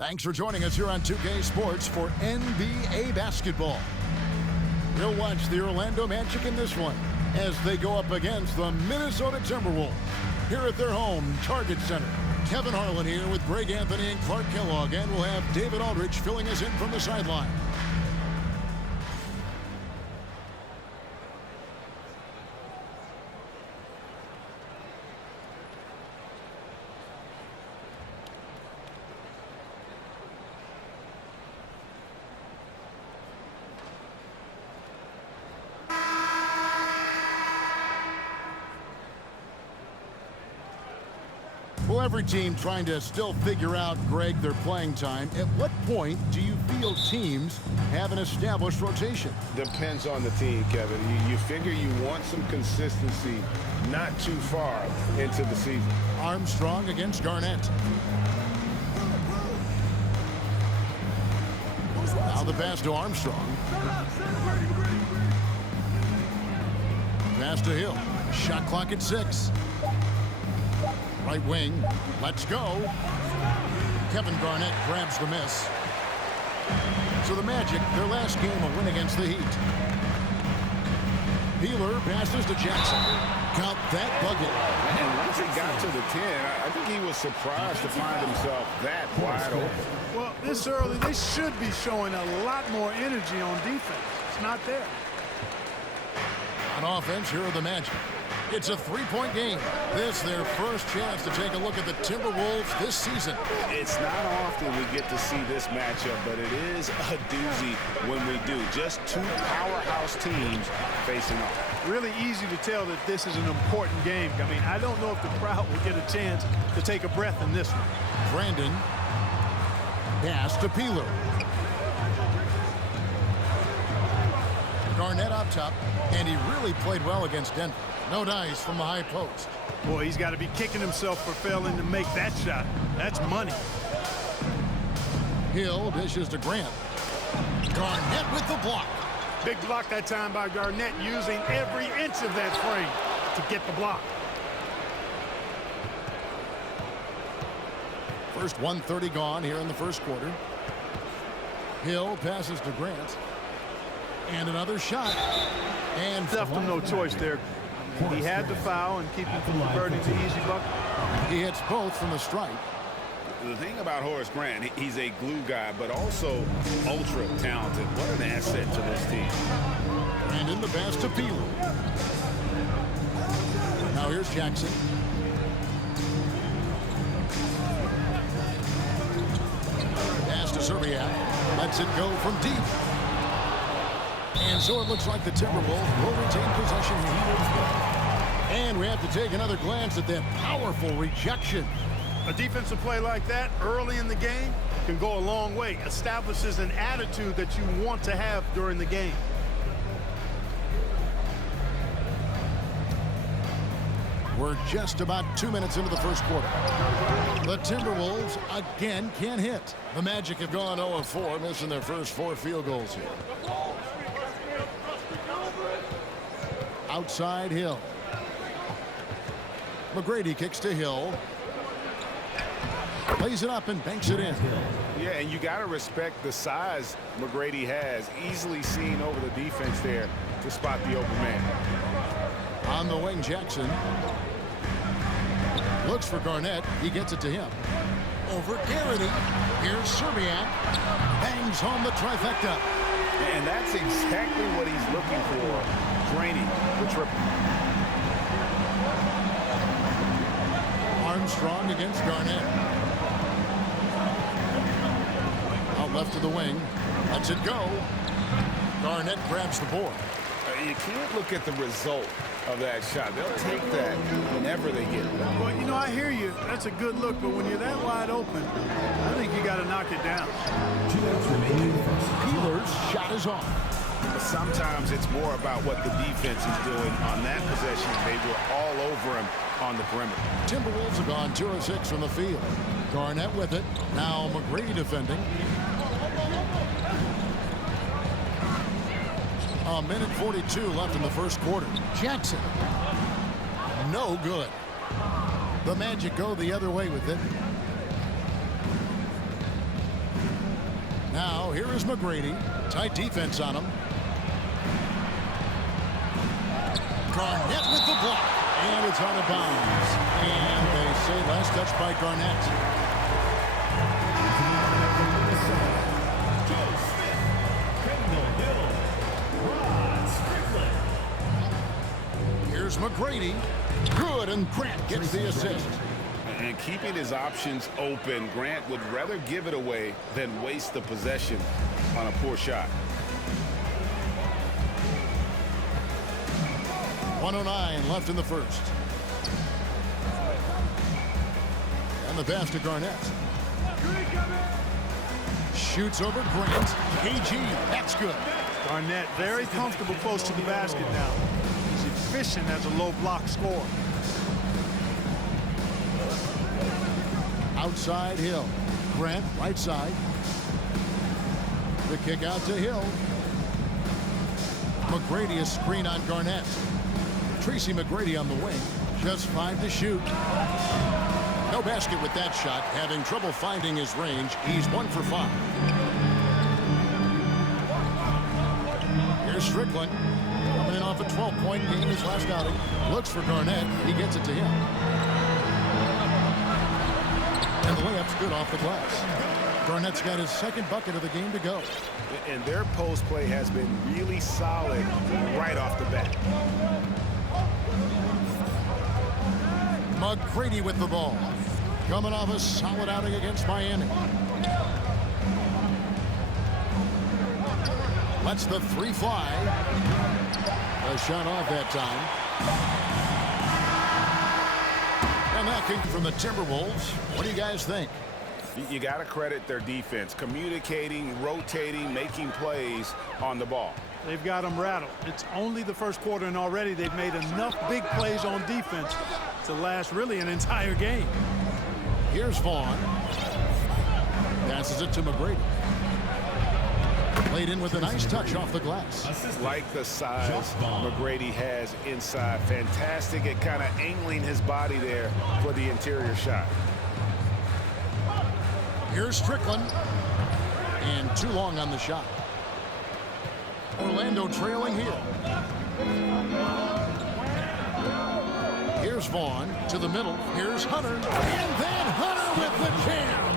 Thanks for joining us here on 2K Sports for NBA basketball. We'll watch the Orlando Magic in this one as they go up against the Minnesota Timberwolves here at their home, Target Center. Kevin Harlan here with Greg Anthony and Clark Kellogg, and we'll have David Aldridge filling us in from the sideline. Well, every team trying to still figure out, Greg, their playing time. At what point do you feel teams have an established rotation? Depends on the team, Kevin. You figure you want some consistency not too far into the season. Armstrong against Garnett. Now the pass to Armstrong. Pass to Hill. Shot clock at 6. Right wing, let's go. Kevin Garnett grabs the miss. So the Magic, their last game, a win against the Heat. Peeler passes to Jackson. Count that bucket. And once he got to the 10, I think he was surprised to find himself that wide open. Well, this early, they should be showing a lot more energy on defense. It's not there. On offense, here are the Magic. It's a three-point game. This their first chance to take a look at the Timberwolves this season. It's not often we get to see this matchup, but it is a doozy when we do. Just two powerhouse teams facing off. Really easy to tell that this is an important game. I mean, I don't know if the crowd will get a chance to take a breath in this one. Brandon. Pass to Peeler. Garnett up top, and he really played well against Denver. No dice from the high post. Boy, he's got to be kicking himself for failing to make that shot. That's money. Hill dishes to Grant. Garnett with the block. Big block that time by Garnett, using every inch of that frame to get the block. First 1:30 gone here in the first quarter. Hill passes to Grant. And another shot. And left him no choice there. He had to foul and keep him from converting the easy bucket. He hits both from the stripe. The thing about Horace Grant, he's a glue guy, but also ultra talented. What an asset to this team. And in the pass to Peeler. Now here's Jackson. Pass to Serbiak. Lets it go from deep. And so it looks like the Timberwolves will retain possession here. And we have to take another glance at that powerful rejection. A defensive play like that early in the game can go a long way. Establishes an attitude that you want to have during the game. We're just about 2 minutes into the first quarter. The Timberwolves again can't hit. The Magic have gone 0 of 4, missing their first 4 field goals here. Outside Hill. McGrady kicks to Hill. Lays it up and banks it in. Yeah, and you got to respect the size McGrady has. Easily seen over the defense there to spot the open man. On the wing, Jackson. Looks for Garnett. He gets it to him. Over Garrity. Here's Serbiak. Bangs home the trifecta. And that's exactly what he's looking for. Draining the triple. Armstrong against Garnett. Out left to the wing. Lets it go. Garnett grabs the board. You can't look at the result of that shot. They'll take that whenever they get it. Well, you know, I hear you. That's a good look, but when you're that wide open, I think you got to knock it down. Peeler's shot is off. But sometimes it's more about what the defense is doing on that possession. They were all over him on the perimeter. Timberwolves have gone 2 of 6 from the field. Garnett with it. Now McGrady defending. A minute 42 left in the first quarter. Jackson. No good. The Magic go the other way with it. Now here is McGrady. Tight defense on him. Garnett with the block. And it's out of bounds. And they say last touch by Garnett. Here's McGrady. Good, and Grant gets the assist. And keeping his options open, Grant would rather give it away than waste the possession on a poor shot. 1:09 left in the first. And the pass to Garnett. Shoots over Grant. KG, that's good. Garnett very comfortable close to the basket now. He's efficient as a low block scorer. Outside Hill. Grant right side. The kick out to Hill. McGrady a screen on Garnett. Tracy McGrady on the wing. Just 5 to shoot. No basket with that shot. Having trouble finding his range. He's 1 for 5. Here's Strickland. Coming in off a 12-point game his last outing. Looks for Garnett. He gets it to him. And the layup's good off the glass. Garnett's got his second bucket of the game to go. And their post play has been really solid right off the bat. McGrady with the ball. Coming off a solid outing against Miami. Lets the 3 fly. A shot off that time. And that came from the Timberwolves. What do you guys think? You got to credit their defense. Communicating, rotating, making plays on the ball. They've got them rattled. It's only the first quarter, and already they've made enough big plays on defense to last really an entire game. Here's Vaughn. Passes it to McGrady. Played in with a nice touch off the glass. Like the size McGrady has inside. Fantastic at kind of angling his body there for the interior shot. Here's Strickland. And too long on the shot. Orlando trailing here. Here's Vaughn to the middle. Here's Hunter. And then Hunter with the jam.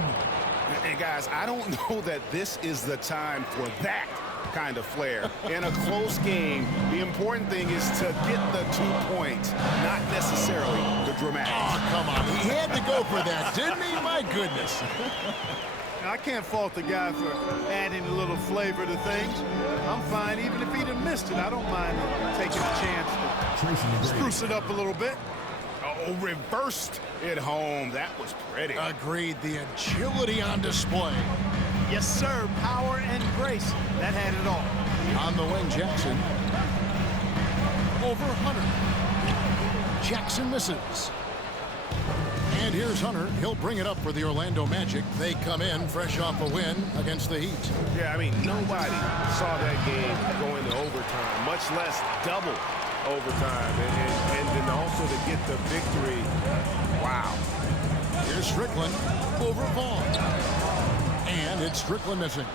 And guys, I don't know that this is the time for that kind of flair. In a close game, the important thing is to get the 2 points, not necessarily the dramatics. Oh, come on. He had to go for that, didn't he? My goodness. I can't fault the guy for adding a little flavor to things. I'm fine. Even if he'd have missed it, I don't mind taking a chance to spruce it up a little bit. Oh, reversed it home. That was pretty. Agreed. The agility on display. Yes, sir. Power and grace. That had it all. On the wing, Jackson. Over Hunter. Jackson misses. And here's Hunter. He'll bring it up for the Orlando Magic. They come in fresh off a win against the Heat. Yeah, I mean, nobody saw that game go into overtime, much less double overtime. And then also to get the victory. Wow. Here's Strickland over Vaughn. And it's Strickland missing.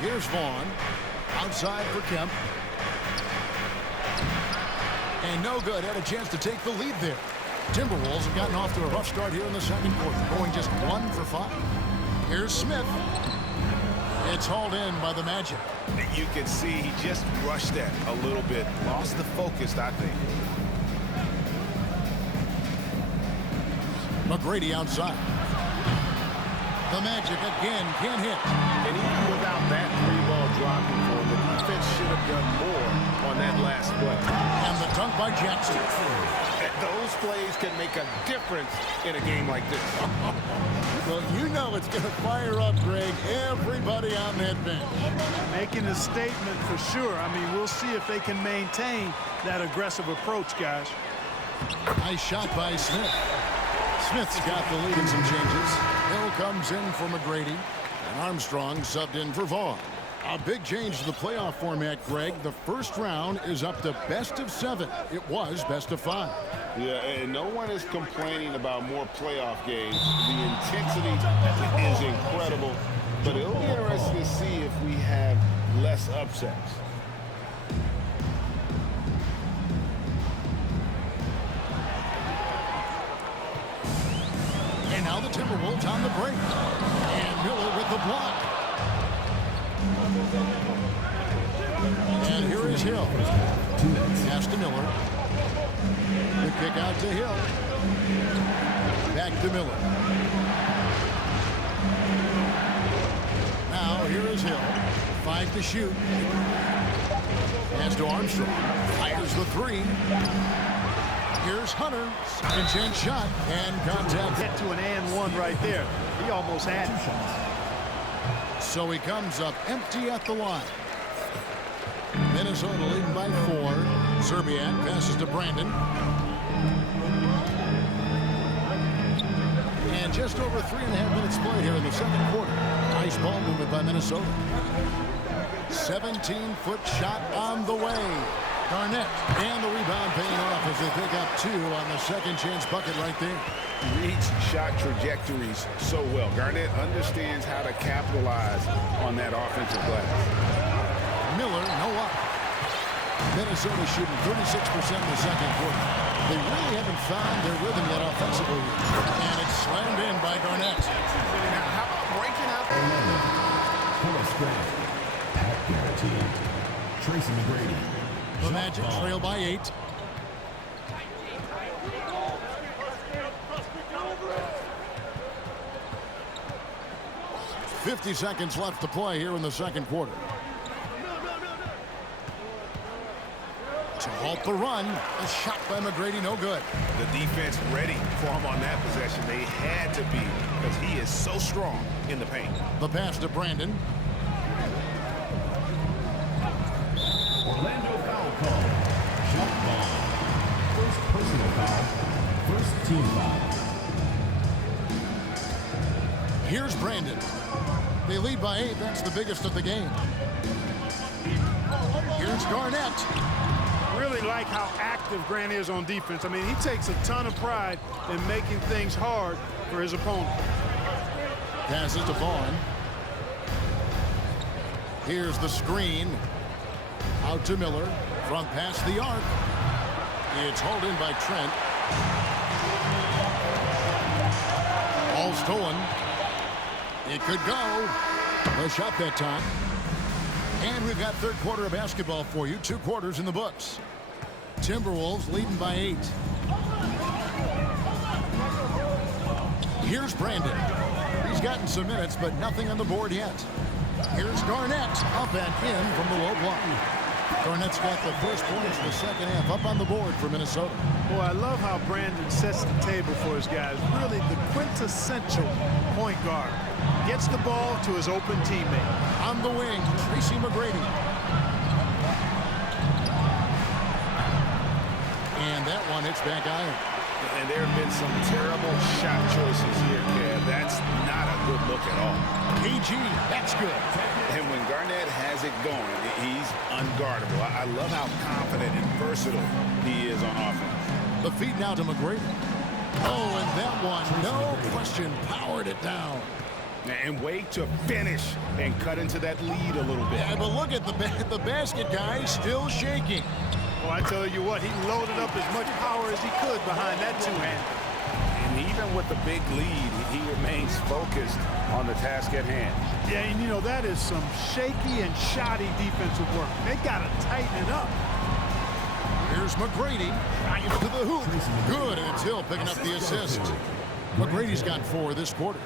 Here's Vaughn. Outside for Kemp. And no good. Had a chance to take the lead there. Timberwolves have gotten off to a rough start here in the second quarter, going just 1 for 5. Here's Smith. It's hauled in by the Magic. You can see he just rushed that a little bit. Lost the focus, I think. McGrady outside. The Magic again can't hit. And even without that 3-ball dropping for him, the defense should have done more on that last play. And the dunk by Jackson. Those plays can make a difference in a game like this. Well, you know it's going to fire up, Greg, everybody on that bench. Making a statement for sure. I mean, we'll see if they can maintain that aggressive approach, guys. Nice shot by Smith. Smith's got the lead in some changes. Hill comes in for McGrady. And Armstrong subbed in for Vaughn. A big change to the playoff format, Greg. The first round is up to best of 7. It was best of 5. Yeah, and no one is complaining about more playoff games. The intensity is incredible, but it'll be interesting to see if we have less upsets. And now the Timberwolves on the break. And Miller with the block. And here is Hill. Pass to Miller. The kick out to Hill. Back to Miller. Now here is Hill. 5 to shoot. Pass to Armstrong. Fires the 3. Here's Hunter. Second chance shot. And contact. Get to an and one right there. He almost had it. So he comes up empty at the line. Minnesota leading by 4. Serbiak passes to Brandon. And just over 3.5 minutes play here in the second quarter. Nice ball movement by Minnesota. 17-foot shot on the way. Garnett, and the rebound paying off as they pick up 2 on the second chance bucket right there. Reads shot trajectories so well. Garnett understands how to capitalize on that offensive glass. Miller, no up. Minnesota shooting 36% in the second quarter. They really haven't found their rhythm yet offensively. And it's slammed in by Garnett. Now, how about breaking out? Pat guaranteed. Tracy McGrady. The Magic trail by 8. .50 seconds left to play here in the second quarter. To halt the run, a shot by McGrady, no good. The defense ready for him on that possession. They had to be, because he is so strong in the paint. The pass to Brandon. Orlando foul call. Shot ball. First personal foul. First team foul. Here's Brandon. They lead by 8. That's the biggest of the game. Here's Garnett. Really like how active Grant is on defense. I mean, he takes a ton of pride in making things hard for his opponent. Passes to Vaughn. Here's the screen. Out to Miller. Front past the arc. It's hauled in by Trent. All stolen. It could go. No shot that time. And we've got third quarter of basketball for you. 2 quarters in the books. Timberwolves leading by 8. Here's Brandon. He's gotten some minutes, but nothing on the board yet. Here's Garnett. Up and in from the low block. Garnett's got the first points in the second half. Up on the board for Minnesota. Boy, I love how Brandon sets the table for his guys. Really the quintessential point guard. Gets the ball to his open teammate. On the wing, Tracy McGrady. And that one hits back iron. And there have been some terrible shot choices here, Kev. That's not a good look at all. KG, that's good. And when Garnett has it going, he's unguardable. I love how confident and versatile he is on offense. The feed now to McGrady. Oh, and that one, no question, powered it down. And wait to finish and cut into that lead a little bit. Yeah, but look at the basket guy still shaking. Well, I tell you what, he loaded up as much power as he could behind that two-hander. And even with the big lead, he remains focused on the task at hand. Yeah, and you know, that is some shaky and shoddy defensive work. They got to tighten it up. Here's McGrady. Right to the hoop. Good, and it's Hill picking up the assist. McGrady's got 4 this quarter.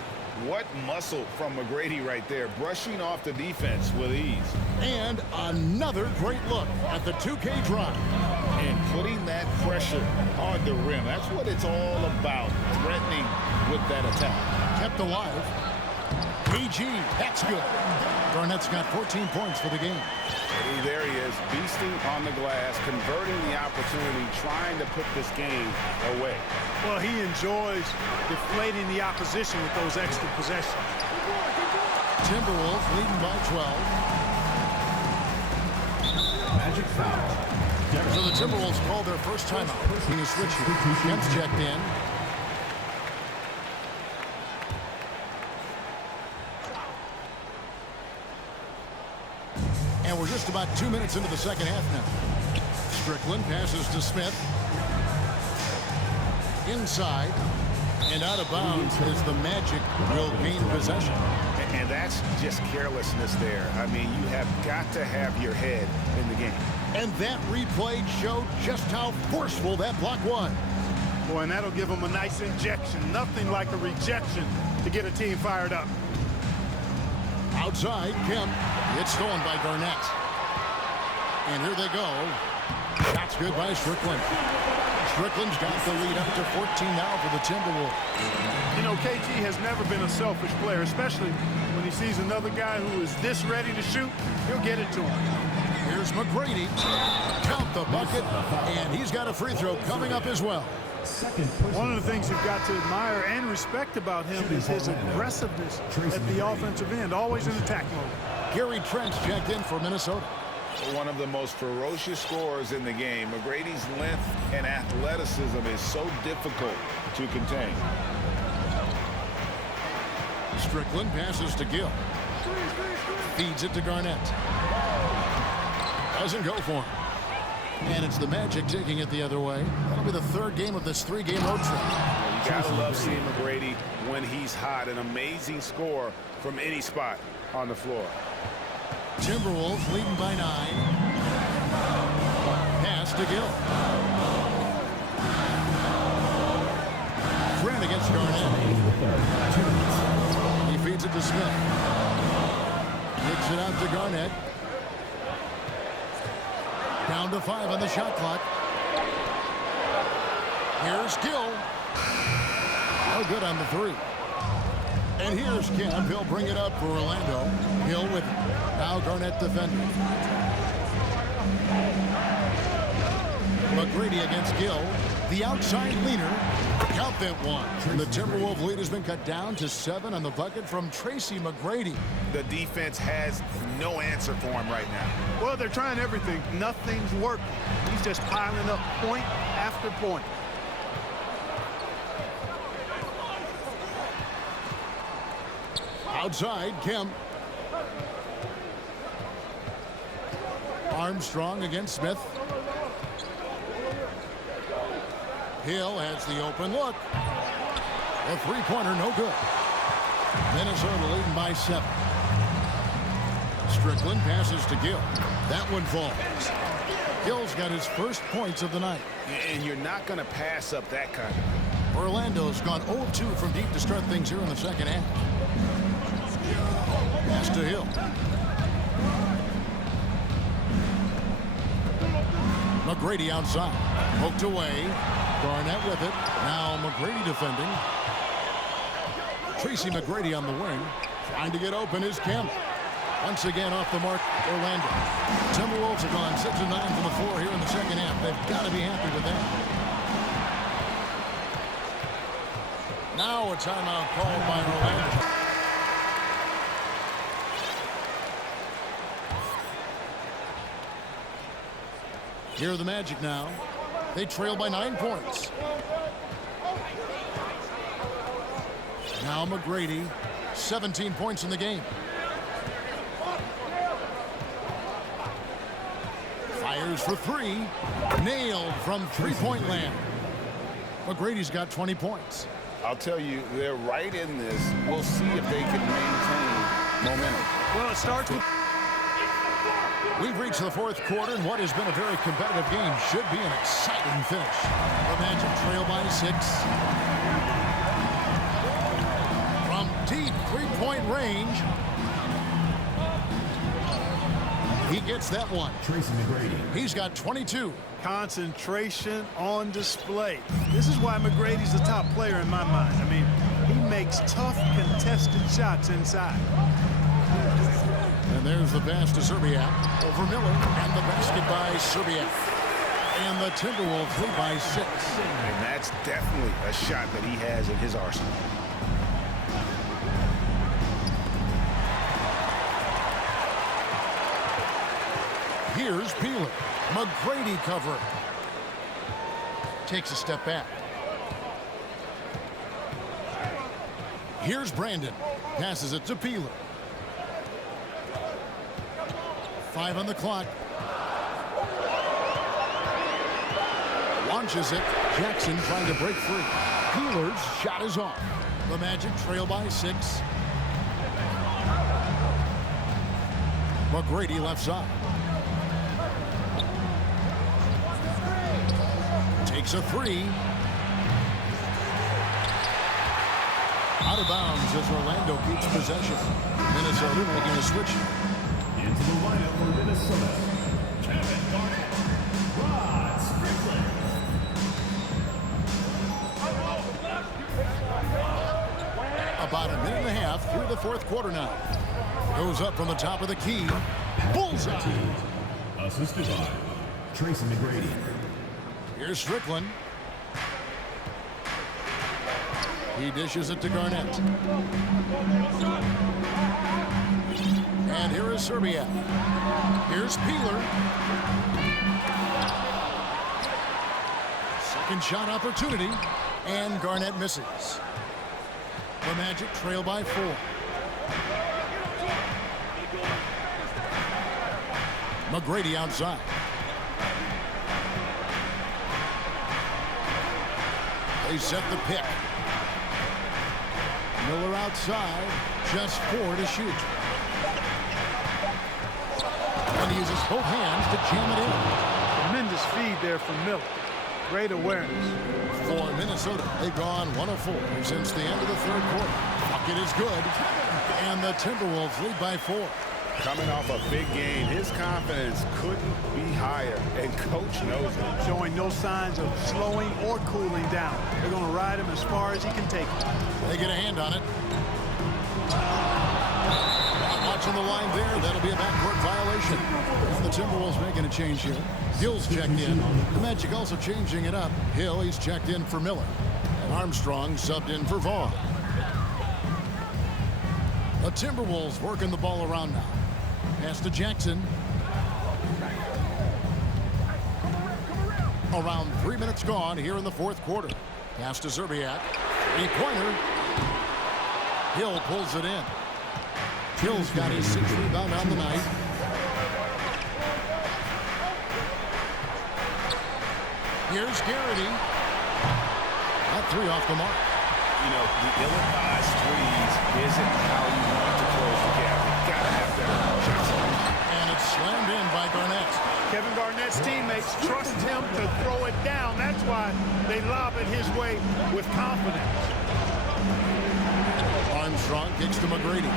What muscle from McGrady right there, brushing off the defense with ease. And another great look at the 2K drive. And putting that pressure on the rim. That's what it's all about, threatening with that attack. Kept alive. KG, that's good. Garnett's got 14 points for the game. There he is, beasting on the glass, converting the opportunity, trying to put this game away. Well, he enjoys deflating the opposition with those extra possessions. Timberwolves leading by 12. Magic foul. So the Timberwolves called their first timeout. Being a switch here. Kemp's checked in. And we're just about 2 minutes into the second half now. Strickland passes to Smith. Inside. And out of bounds as the Magic will gain possession. And that's just carelessness there. I mean, you have got to have your head in the game. And that replay showed just how forceful that block was. Boy, and that'll give them a nice injection. Nothing like a rejection to get a team fired up. Outside, Kemp. It's stolen by Garnett. And here they go. Shots good by Strickland. Strickland's got the lead up to 14 now for the Timberwolves. You know, KG has never been a selfish player, especially when he sees another guy who is this ready to shoot. He'll get it to him. Here's McGrady. Count the bucket, and he's got a free throw coming up as well. One of the things you've got to admire and respect about him is his aggressiveness at the offensive end, always in attack mode. Gary Trent's checked in for Minnesota. One of the most ferocious scorers in the game. McGrady's length and athleticism is so difficult to contain. Strickland passes to Gill. Feeds it to Garnett. Doesn't go for him. And it's the Magic taking it the other way. That'll be the third game of this three-game road trip. You gotta love seeing McGrady when he's hot. An amazing score from any spot on the floor. Timberwolves leading by 9. Pass to Gill. Grant against Garnett. He feeds it to Smith. Kicks it out to Garnett. Down to 5 on the shot clock. Here's Gill. No good on the 3. And here's Kemp. He'll bring it up for Orlando. Hill with it. Now Garnett defending. McGrady against Gill. The outside leaner. Count that one. And the Timberwolves lead has been cut down to 7 on the bucket from Tracy McGrady. The defense has no answer for him right now. Well, they're trying everything. Nothing's working. He's just piling up point after point. Outside, Kemp. Armstrong against Smith. Hill has the open look. The three-pointer, no good. Minnesota leading by 7. Strickland passes to Gill. That one falls. Gill's got his first points of the night. And you're not going to pass up that kind of. Orlando's gone 0-2 from deep to start things here in the second half. Pass to Hill. McGrady outside. Poked away. Garnett with it. Now McGrady defending. Tracy McGrady on the wing. Trying to get open is Kemp. Once again off the mark, Orlando. Timberwolves have gone 6 of 9 from the floor here in the second half. They've got to be happy with that. Now a timeout called by Orlando. Here are the Magic now. They trail by 9 points. Now McGrady, 17 points in the game. Fires for 3. Nailed from three-point land. McGrady's got 20 points. I'll tell you, they're right in this. We'll see if they can maintain momentum. Well, it starts with... We've reached the fourth quarter, and what has been a very competitive game should be an exciting finish. The Magic trail by 6. From deep three-point range, he gets that one. Tracy McGrady. He's got 22. Concentration on display. This is why McGrady's the top player in my mind. I mean, he makes tough, contested shots inside. And there's the pass to Serbiak over Miller, and the basket by Serbiak. And the Timberwolves lead by 6. And that's definitely a shot that he has in his arsenal. Here's Peeler. McGrady covering. Takes a step back. Here's Brandon. Passes it to Peeler. 5 on the clock. Launches it. Jackson trying to break free. Peeler's shot is off. The Magic trail by 6. McGrady left side. Takes a 3. Out of bounds as Orlando keeps possession. Minnesota making a switch. Into the lineup for Minnesota, Kevin Garnett, Rod Strickland. About a minute and a half through the fourth quarter now. Goes up from the top of the key. Bullseye. Assisted by Tracy McGrady. Here's Strickland. He dishes it to Garnett. And here is Serbia. Here's Peeler. Second shot opportunity. And Garnett misses. The Magic trail by 4. McGrady outside. They set the pick. Miller outside, just 4 to shoot. And he uses both hands to jam it in. Tremendous feed there from Miller. Great awareness. For Minnesota, they've gone 1 of 4 since the end of the third quarter. Bucket is good, and the Timberwolves lead by 4. Coming off a big game, his confidence couldn't be higher, and Coach knows it. Showing no signs of slowing or cooling down. They're going to ride him as far as he can take him. They get a hand on it. Not watching the line there. That'll be a backcourt violation. And the Timberwolves making a change here. Hill's checked in. The Magic also changing it up. Hill, he's checked in for Miller. And Armstrong subbed in for Vaughn. The Timberwolves working the ball around now. Pass to Jackson. Around 3 minutes gone here in the fourth quarter. Pass to Zerbiak. 3-pointer. Hill pulls it in. Hill's got his 6th rebound on the night. Here's Garrity. That 3 off the mark. You know, the ill-advised threes isn't how you want to close the gap. You've got to have better shots. And it's slammed in by Garnett. Kevin Garnett's teammates trust him to throw it down. That's why they lob it his way with confidence. Armstrong kicks to McGrady.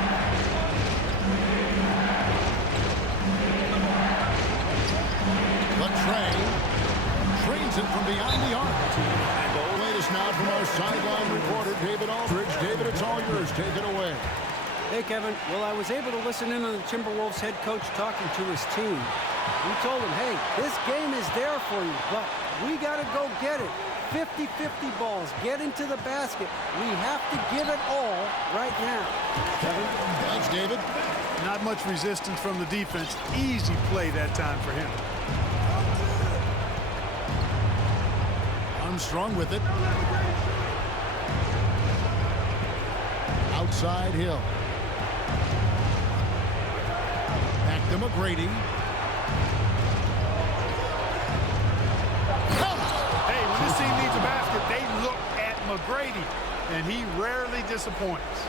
Latrey trains it from beyond the arc. And the latest now from our sideline reporter, David Aldridge. David, it's all yours. Take it away. Hey, Kevin. Well, I was able to listen in on the Timberwolves head coach talking to his team. He told them, hey, this game is there for you, but we got to go get it. 50-50 balls. Get into the basket. We have to give it all right now. Kevin? Thanks, David. Not much resistance from the defense. Easy play that time for him. Armstrong with it. Outside Hill. Back to McGrady. Hey, when this team needs a basket, they look at McGrady, and he rarely disappoints.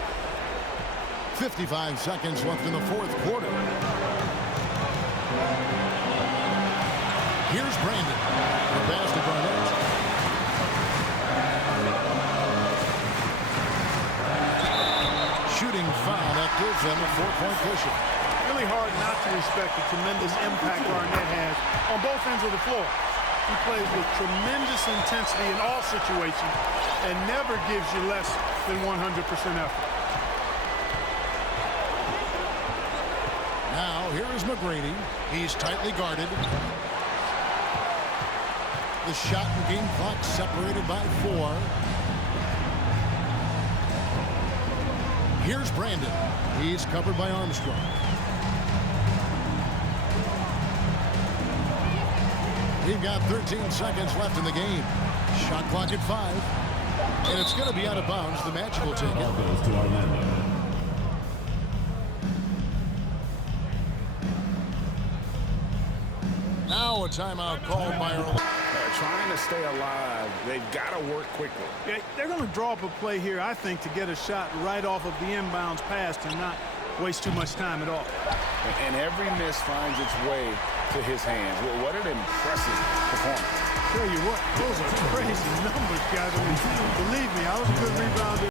55 seconds left in the fourth quarter. Here's Brandon. The pass to Garnett. Shooting foul. That gives them a 4-point cushion. Really hard not to respect the tremendous impact Garnett has on both ends of the floor. He plays with tremendous intensity in all situations and never gives you less than 100% effort. Now, here is McGrady. He's tightly guarded. The shot and game clock separated by 4. Here's Brandon. He's covered by Armstrong. We've got 13 seconds left in the game. Shot clock at 5. And it's going to be out of bounds. The Magic will take it. Ball goes to Orlando. Now a timeout called by Orlando. Trying to stay alive. They've got to work quickly. Yeah, they're going to draw up a play here, I think, to get a shot right off of the inbounds pass and not waste too much time at all. And every miss finds its way to his hands. What an impressive performance. Tell you what, those are crazy numbers, guys. I mean, believe me, I was a good rebounder.